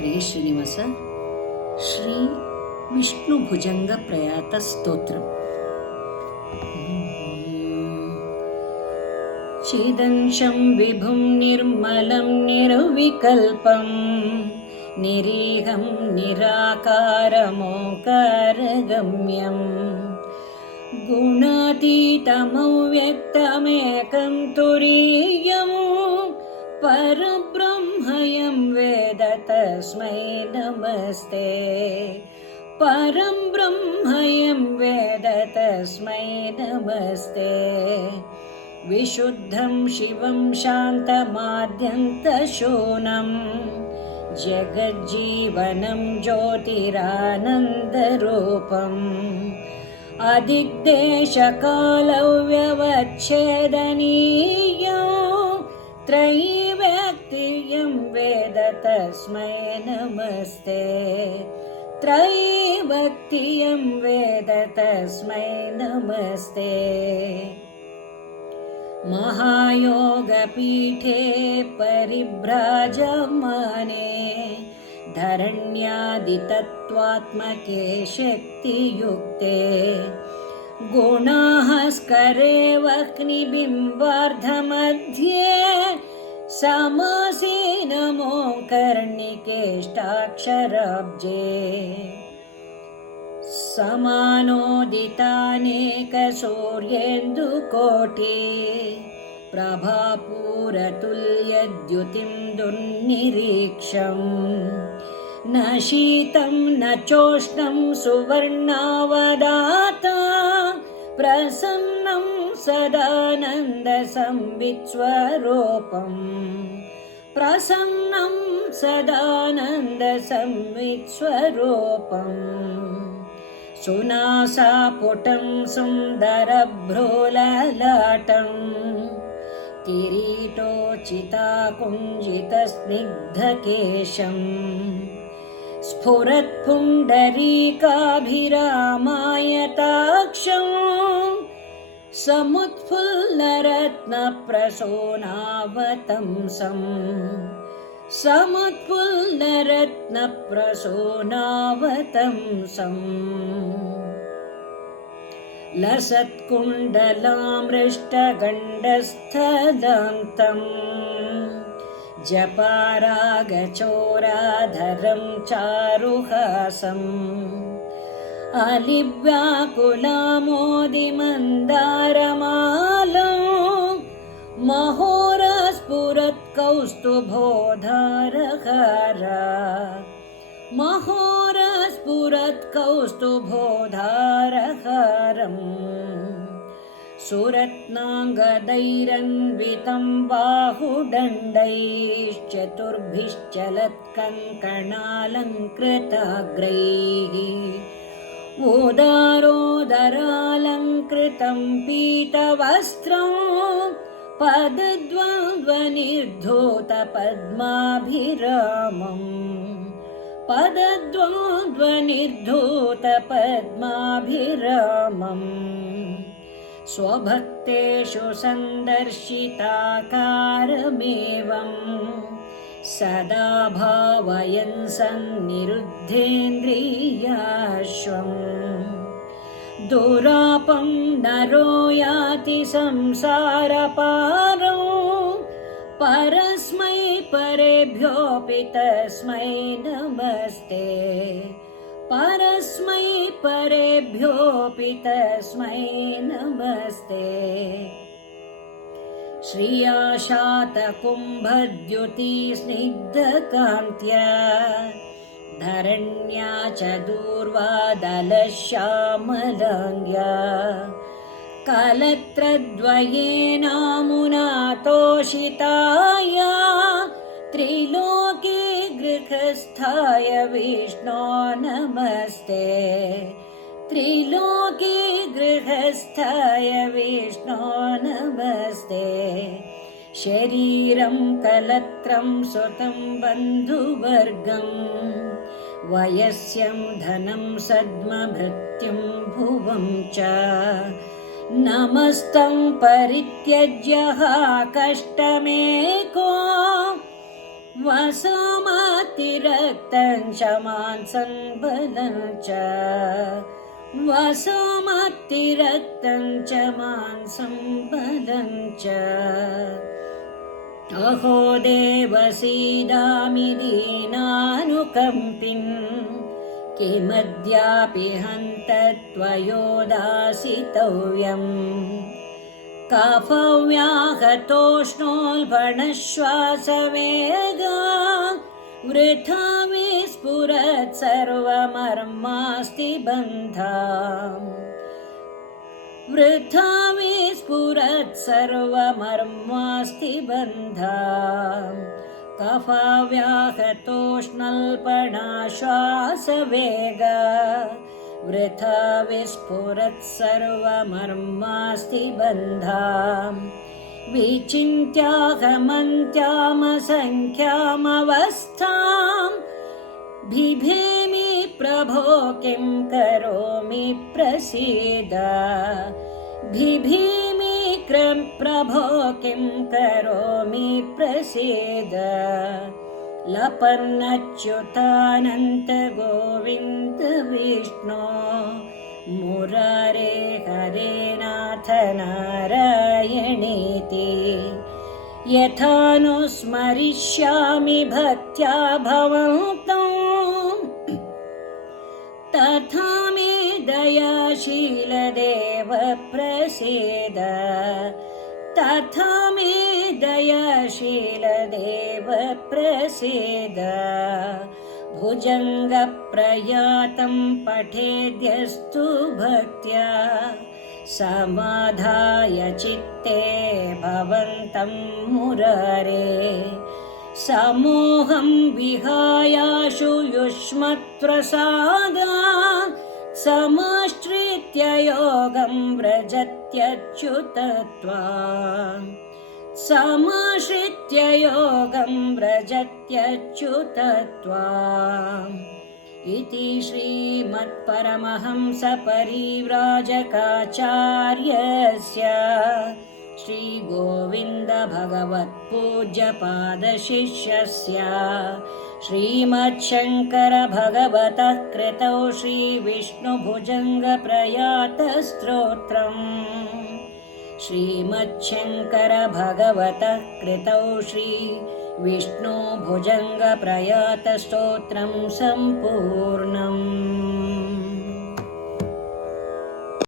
ಹರೇ ಶ್ರೀನಿವಾಸ. ಶ್ರೀ ವಿಷ್ಣು ಭುಜಂಗ ಪ್ರಯಾತ ಸ್ತೋತ್ರ. ಚಿದಂಶಂ ವಿಭುಂ ನಿರ್ಮಲಂ ನಿರ್ವಿಕಲ್ಪಂ ನಿರೀಹಂ ನಿರಾಕಾರಮೋಕಾರಗಮ್ಯಂ ಗುಣಾತೀತಮವ್ಯಕ್ತಮೇಕಂ ತುರೀಯಂ ಪರಬ್ರಹ್ಮಯಂ ವೇದ ತಸ್ಮೈ ನಮಸ್ತೆ. ಪರಂ ಬ್ರಹ್ಮಯಂ ವೇದ ತಸ್ಮೈ ನಮಸ್ತೆ. ವಿಶುದ್ಧಂ ಶಿವಂ ಶಾಂತಮಾದ್ಯಂತಶೂನಂ ಜಗಜ್ಜೀವನಂ ಜ್ಯೋತಿರಾನಂದರೂಪಂ ಅದಿಗ್ದೇಶಕಾಲವ್ಯವಚ್ಛೇದನೀಯಂ ತ್ರೈವ್ಯಕ್ತಿಯಂ ವೇದ ತಸ್ಮೈ ನಮಸ್ತೆ. ತ್ರೈವ್ಯಕ್ತಿಯಂ ವೇದ ತಸ್ಮೈ ನಮಸ್ತೆ. ಮಹಾಯೋಗಪೀಠೆ ಪರಿಭ್ರಾಜಮಾನೆ ಧರಣ್ಯಾದಿತತ್ವಾತ್ಮಕೆ ಶಕ್ತಿಯುಕ್ತೆ ಗುಣಾಸ್ಕರೆ ವಕ್ನಿಬಿಂಬಾರ್ಧಮಧ್ಯೆ ಸಮಾಸೀನಮೋ ಕರ್ಣಿಕೇಷ್ಟಾಕ್ಷರಾಬ್ಜೆ ಸಮಾನೋದಿತಾನೇಕ ಸೂರ್ಯೇಂದುಕೋಟಿ ಪ್ರಭಾಪೂರತುಲ್ಯದ್ಯುತಿಂ ದುರ್ನಿರೀಕ್ಷಂ ನ ಶೀತಂ ನ ಚೋಷ್ಣಂ ಸುವರ್ಣಾವದಾತ ಪ್ರಸನ್ನಂ ಸದಾನಂದ ಸಂವಿತ್ಸ್ವರೂಪಂ ಪ್ರಸನ್ನಂ ಸದಾನಂದ ಸಂವಿತ್ಸ್ವರೂಪಂ ಸುನಾಸಾಪುಟಂ ಸುಂದರಭ್ರೂಲಲಾಟಂ ಕಿರೀಟೋಚಿತಾಕುಂಜಿತಸ್ನಿಗ್ಧಕೇಶಂ ಸ್ಫುರತ್ಪುಂಡರೀಕಾಭಿರಾಮಾಯತಾಕ್ಷಂ ಸಮುತ್ಫುಲ್ಲರತ್ನಪ್ರಸೂನಾವತಂಸಂ ಸಮುತ್ಫುಲ್ಲರತ್ನಪ್ರಸೂನಾವತಂಸಂ ಲಸತ್ಕುಂಡಲಾಮೃಷ್ಟಗಂಡಸ್ಥಲಾಂತಂ ಜಪಾರಾಗಚೋರಾಧರಂ ಚಾರುಹಾಸಂ ಅಲಿವ್ಯಾಕುಲಾಮೋದಿಮಂದಾರಮಾಲಂ ಮಹೋರಸ್ಫುರತ್ಕೌಸ್ತುಭೋಧಾರಹಾರ ಮಹೋರಸ್ಫುರತ್ಕೌಸ್ತುಭೋಧಾರಹಾರಂ ಸುರತ್ನಾಂಗದೈರನ್ವಿತಂ ಬಾಹುದಂಡೈಶ್ಚತುರ್ಭಿಶ್ಚಲತ್ಕಂಕಣಾಲಂಕೃತಾಗ್ರೈಃ ಉದಾರೋದರಾಲಂಕೃತಂ ಪೀತವಸ್ತ್ರಂ ಪದದ್ವಂದ್ವನಿರ್ಧೂತಪದ್ಮಾಭಿರಾಮಂ ಪದದ್ವಂದ್ವನಿರ್ಧೂತಪದ್ಮಾಭಿರಾಮಂ ಸ್ವಭಕ್ತೇಷು ಸಂದರ್ಶಿತಾಕಾರಮೇವಂ ಸದಾ ಭಾವಯನ್ ಸನ್ನಿರುದ್ಧೇಂದ್ರಿಯಾಶ್ವಂ ದುರಾಪಂ ನರೋ ಯಾತಿ ಸಂಸಾರಪಾರಂ ಪರಸ್ಮೈ ಪರೇಭ್ಯೋಪಿ ತಸ್ಮೈ ನಮಸ್ತೆ. ಪರಸ್ಮೈ ಪರೇಭ್ಯೋಪಿ ತಸ್ಮೈ ನಮಸ್ತೆ. ಶ್ರಿಯಾಶಾತಕುಂಭದ್ಯುತಿ ಸ್ನಿಗ್ಧಕಾಂತ್ಯ ಧರಣ್ಯಾ ಚ ದೂರ್ವಾದಲಶ್ಯಾಮಲಾಂಗ್ಯ ಕಲತ್ರದ್ವಯೇನಾಮುನಾ ತೋಷಿತಾಯ ತ್ರಿಲೋಕಿ ಗೃಹಸ್ಥಾಯ ವಿಷ್ಣೋ ನಮಸ್ತೆ. ತ್ರಿಲೋಕಿ ಗೃಹಸ್ಥಾಯ ವಿಷ್ಣೋ ನಮಸ್ತೆ. ಶರೀರಂ ಕಲತ್ರಂ ಸುತಂ ಬಂಧುವರ್ಗಂ ವಯಸ್ಯಂ ಧನಂ ಸದ್ಮಭೃತ್ಯಂ ಭುವಂ ಚ ನಮಸ್तं ಪರಿತ್ಯಜ್ಯ ಕಷ್ಟಮೇಕೋ ವಸಮತ್ಯಜಾತ वसुमतिरक्तं च मांसं बलं च वसुमतिरक्तं च मांसं बलं च अहो देवसीदामि दीनानुकम्पिन् किमद्यापि हन्त त्वयोदासितव्यम् काफव्याहतोष्णोल्बणश्वासवेगा वृथा विस्फुरत् सर्वमर्मास्ति बन्धा वृथा विस्फुरत् सर्वमर्मास्ति बन्धा कफव्याहतोष्णल्पणाश्वासवेगा वृथा विस्फुरत् सर्वमर्मास्ति बन्धा विचिन्त्याहमन्त्यामसङ्ख्यामवस्थाम् बिभेमि प्रभो किं करोमि प्रसीद बिभेमि प्रभो किं करोमि प्रसीद लपन्नच्युतानन्त गोविन्द विष्णो मुरारे हरे नाथ नारायणेति यथानुस्मरिष्यामि भक्त्या भवन्तम् तथा मे दयाशील देव प्रसीद तथा मे दयाशील देव प्रसीद भुजङ्गप्रयातं पठेद्यस्तु भक्त्या समाधाय चित्ते भवन्तं मुरारे समोहं विहायाशु युष्मत्प्रसादा समाश्रित्य योगं व्रजत्यच्युतत्वाम् समाश्रित्य योगं व्रजत्यच्युतत्वाम् इति श्रीमत्परमहंसपरिव्राजकाचार्यस्य श्रीगोविन्दभगवत्पूज्यपादशिष्यस्य श्रीमच्छङ्करभगवतः कृतौ श्रीविष्णुभुजङ्गप्रयातस्तोत्रम् श्रीमच्छङ्करभगवतः कृतौ श्रीविष्णुभुजङ्गप्रयातस्तोत्रं सम्पूर्णम्।